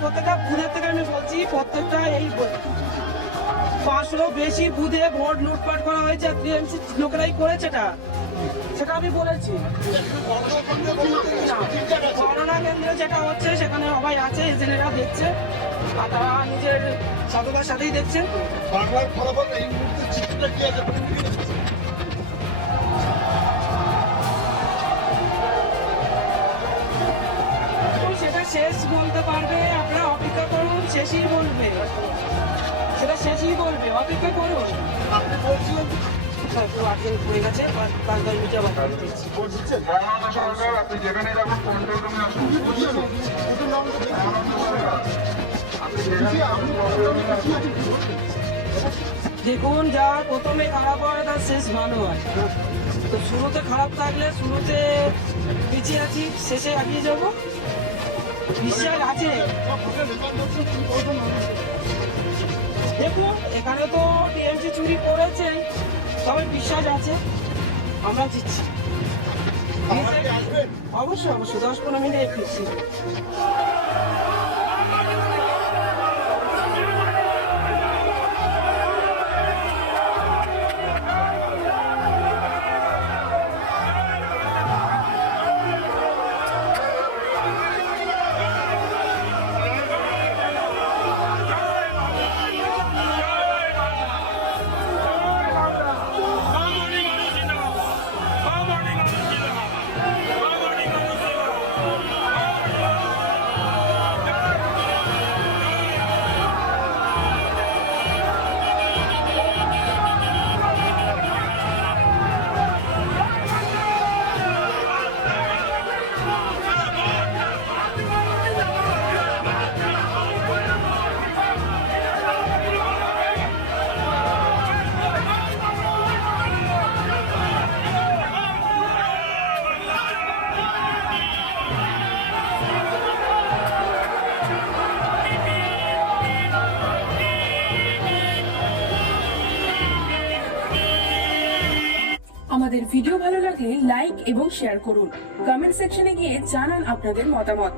প্রত্যেকটা বুথের থেকে আমি বলছি, প্রত্যেকটা এই 500 বেশি বুথে ভোট লুটপাট করা হয়েছে, টিএমসি লোকেরাই করেছে সেটা আমি বলেছি। গণনা কেন্দ্রে যেটা হচ্ছে সেখানে সবাই আছে, এজেন্টরা দেখছে আর তারা নিজের সততার সাথেই দেখছেন। বাংলার ফলাফল এই মুহূর্তে চিঠিটা কি আছে? সেটা শেষ বলতে পারবে, আপনারা অপেক্ষা করুন, শেষই বলবে, সেটা শেষই বলবে, অপেক্ষা করুন। আপনি বলছিলেন পুরো 8 দিন পড়ে গেছে, 5-10 মিনিটে আবার কাজ দিচ্ছি। আপনি যেখানে যাবেন কন্ট্রোল রুমে আসুন। দেখুন, যা প্রথমে খারাপ হয় তার শেষ ভালো হয়। তো শুরুতে খারাপ থাকলে শুরুতে পিছিয়ে আছি, শেষে এগিয়ে যাবো, বিশ্বাস আছে। দেখুন, এখানে তো টিএমসি চুরি করেছে, তবে বিশ্বাস আছে, আমরা জিতছি। অবশ্যই 10-15 মিনিটে ফিরছি। আমাদের ভিডিও ভালো লাগলে লাইক এবং শেয়ার করুন। কমেন্ট সেকশনে গিয়ে জানান আপনাদের মতামত।